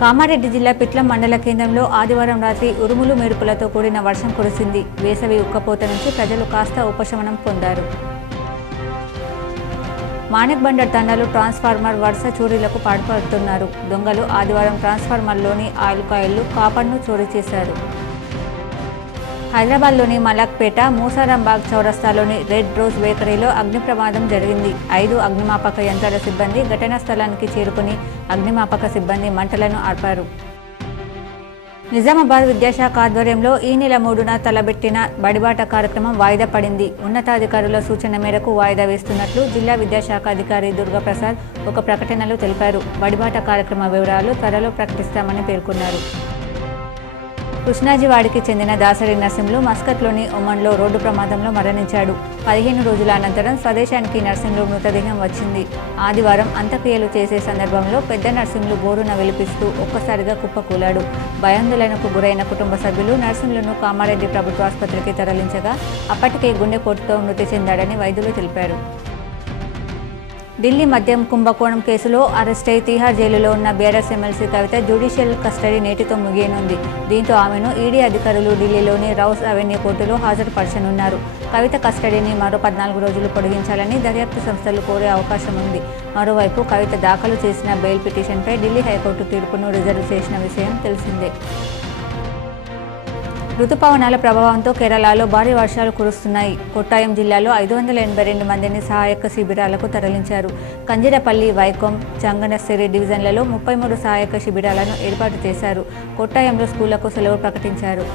కామారెడ్డి జిల్లా పిట్లం మండల కేంద్రంలో ఆదివారం రాత్రి ఉరుములు మెరుపులతో కూడిన వర్షం కురిసింది. వేసవి ఉక్కపోత నుంచి ప్రజలు కాస్త ఉపశమనం పొందారు. మాణిక్ బండర్ తండాలు ట్రాన్స్ఫార్మర్ వరుస చోరీలకు పాల్పడుతున్నారు. దొంగలు ఆదివారం ట్రాన్స్ఫార్మర్లోని ఆయిల్ కాయిల్లు కాపర్ను చోరీ చేశారు. హైదరాబాద్లోని మలక్పేట మూసారాంబాగ్ చౌరస్తాలోని రెడ్ రోజ్ బేకరీలో అగ్ని ప్రమాదం జరిగింది. 5 అగ్నిమాపక యంత్రాల సిబ్బంది ఘటనా స్థలానికి చేరుకుని అగ్నిమాపక సిబ్బంది మంటలను ఆర్పారు. నిజామాబాద్ విద్యాశాఖ ఆధ్వర్యంలో ఈ నెల 3న తలబెట్టిన బడిబాట కార్యక్రమం వాయిదా పడింది. ఉన్నతాధికారుల సూచన మేరకు వాయిదా వేస్తున్నట్లు జిల్లా విద్యాశాఖ అధికారి దుర్గాప్రసాద్ ఒక ప్రకటనలో తెలిపారు. బడిబాట కార్యక్రమ వివరాలు త్వరలో ప్రకటిస్తామని పేర్కొన్నారు. కృష్ణాజివాడికి చెందిన దాసరి నర్సింహులు మస్కట్లోని ఒమన్లో రోడ్డు ప్రమాదంలో మరణించాడు. 15 రోజుల అనంతరం స్వదేశానికి నర్సింహులు మృతదేహం వచ్చింది. ఆదివారం అంత్యక్రియలు చేసే సందర్భంలో పెద్ద నర్సింహులు బోరున విలిపిస్తూ ఒక్కసారిగా కుప్పకూలాడు. భయాందోళనకు గురైన కుటుంబ సభ్యులు నర్సింహులను కామారెడ్డి ప్రభుత్వ ఆసుపత్రికి తరలించగా అప్పటికే గుండెపోటుతో మృతి చెందాడని వైద్యులు తెలిపారు. ఢిల్లీ మద్యం కుంభకోణం కేసులో అరెస్టై తిహార్ జైలులో ఉన్న బీఆర్ఎస్ ఎమ్మెల్సీ కవిత జ్యుడిషియల్ కస్టడీ నేటితో ముగియనుంది. దీంతో ఆమెను ఈడీ అధికారులు ఢిల్లీలోని రౌస్ అవెన్యూ కోర్టులో హాజరుపరచనున్నారు. కవిత కస్టడీని మరో 14 రోజులు పొడిగించాలని దర్యాప్తు సంస్థలు కోరే అవకాశం ఉంది. మరోవైపు కవిత దాఖలు చేసిన బెయిల్ పిటిషన్పై ఢిల్లీ హైకోర్టు తీర్పును రిజర్వ్ చేసిన విషయం తెలిసిందే. రుతుపవనాల ప్రభావంతో కేరళలో భారీ వర్షాలు కురుస్తున్నాయి. కొట్టాయం జిల్లాలో 582 మందిని సహాయక శిబిరాలకు తరలించారు. కంజిరపల్లి, వైకోం, చంగనస్సిరి డివిజన్లలో 33 సహాయక శిబిరాలను ఏర్పాటు చేశారు. కొట్టాయంలో స్కూళ్లకు సెలవు ప్రకటించారు.